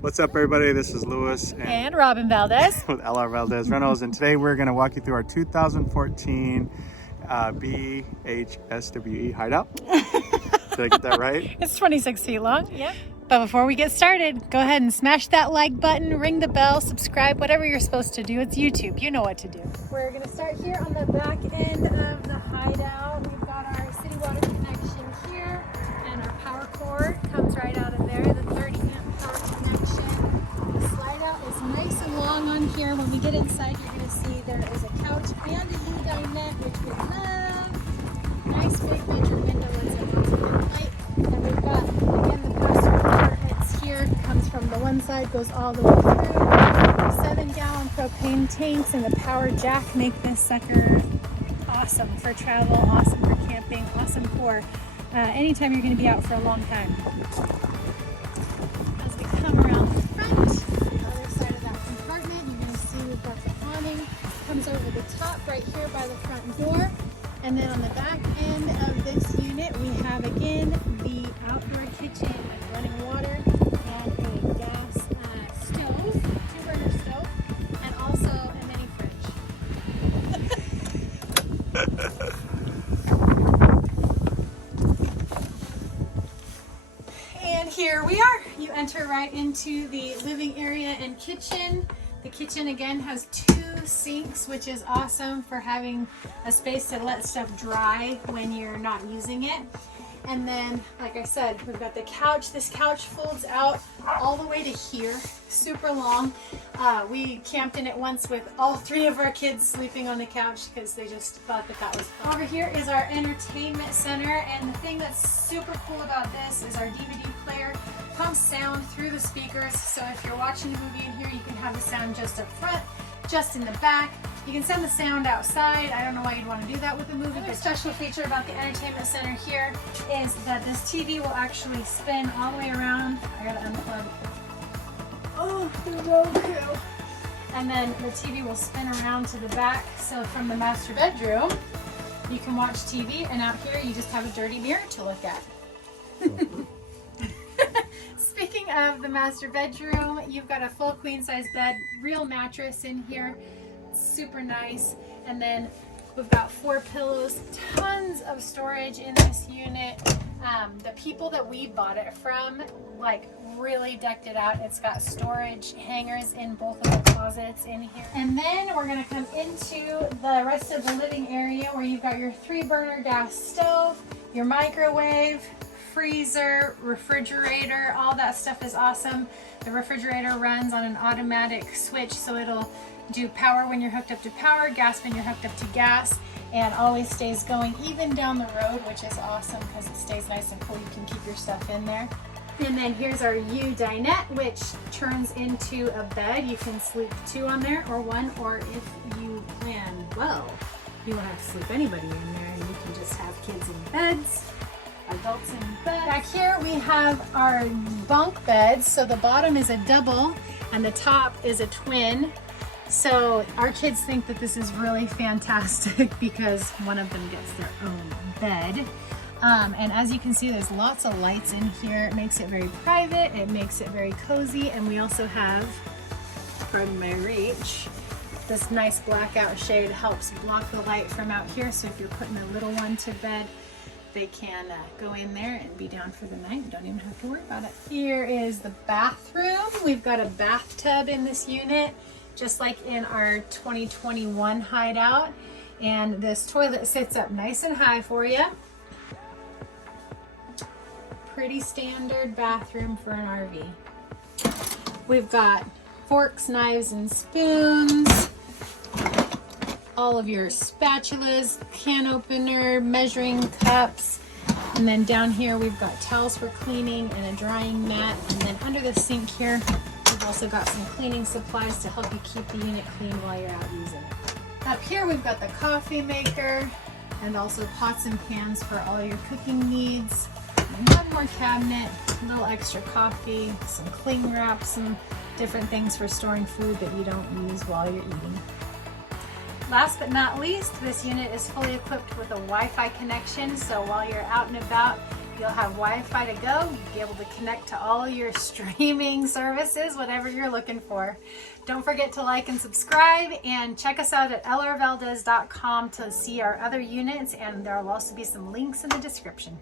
What's up, everybody? This is Louis and Robin Valdez with LR Valdez Rentals, and today we're going to walk you through our 2014 BHSWE Hideout. Did I get that right? It's 26 feet long, yeah. But before we get started, go ahead and smash that like button, ring the bell, subscribe, whatever you're supposed to do. It's YouTube. You know what to do. We're going to start here on the back end of the hideout. We've got our city water connection here, and our power cord comes right out of there, the 30 amp power connection. The slide out is nice and long on here. When we get inside, you're going to see there is a couch and a dinette, which we love. Nice big bedroom window lets in lots of good light. And we've got, again, the passenger apartments here. Comes from the one side, goes all the way through. 7-gallon propane tanks and the power jack make this sucker awesome for travel, awesome for camping, awesome for anytime you're going to be out for a long time. As we come around the front, the other side of that compartment, you're going to see we've got the awning. Comes over the top right here by the front door. And then on the back end of this unit, we have again the outdoor kitchen with running water and a gas stove, 2-burner stove, and also a mini fridge. And here we are. You enter right into the living area and kitchen. The kitchen again has 2 sinks, which is awesome for having a space to let stuff dry when you're not using it. And then, like I said, we've got the couch. This couch folds out all the way to here, super long. We camped in it once with all 3 of our kids sleeping on the couch because they just thought that that was fun. Over here is our entertainment center, and the thing that's super cool about this is our DVD player pumps sound through the speakers. So if you're watching a movie in here, you can have the sound just up front, just in the back. You can send the sound outside. I don't know why you'd want to do that with a movie. Another special feature about the entertainment center here is that this TV will actually spin all the way around. I gotta unplug. Oh, the Roku. And then the TV will spin around to the back. So from the master bedroom, you can watch TV, and out here you just have a dirty mirror to look at. Speaking of the master bedroom, you've got a full queen size bed, real mattress in here, super nice. And then we've got 4 pillows, tons of storage in this unit. The people that we bought it from, like, really decked it out. It's got storage hangers in both of the closets in here. And then we're gonna come into the rest of the living area where you've got your 3-burner gas stove, your microwave, freezer, refrigerator, all that stuff is awesome. The refrigerator runs on an automatic switch, so it'll do power when you're hooked up to power, gas when you're hooked up to gas, and always stays going even down the road, which is awesome because it stays nice and cool. You can keep your stuff in there. And then here's our U dinette, which turns into a bed. You can sleep 2 on there or 1, or if you plan well, you won't have to sleep anybody in there, and you can just have kids in beds, adults in bed. Back here we have our bunk beds. So the bottom is a double and the top is a twin. So our kids think that this is really fantastic because one of them gets their own bed. And as you can see, there's lots of lights in here. It makes it very private, it makes it very cozy, and we also have, pardon my reach, this nice blackout shade helps block the light from out here. So if you're putting a little one to bed, they can go in there and be down for the night. You don't even have to worry about it. Here is the bathroom. We've got a bathtub in this unit, just like in our 2021 hideout. And this toilet sits up nice and high for you. Pretty standard bathroom for an RV. We've got forks, knives, and spoons. All of your spatulas, can opener, measuring cups, and then down here we've got towels for cleaning and a drying mat. And then under the sink here, we've also got some cleaning supplies to help you keep the unit clean while you're out using it. Up here we've got the coffee maker and also pots and pans for all your cooking needs. And one more cabinet, a little extra coffee, some cling wrap, some different things for storing food that you don't use while you're eating. Last but not least, this unit is fully equipped with a Wi-Fi connection, so while you're out and about, You'll have Wi-Fi to go. You'll be able to connect to all your streaming services, whatever you're looking for. Don't forget to like and subscribe, and check us out at lrvaldez.com to see our other units, and there will also be some links in the description.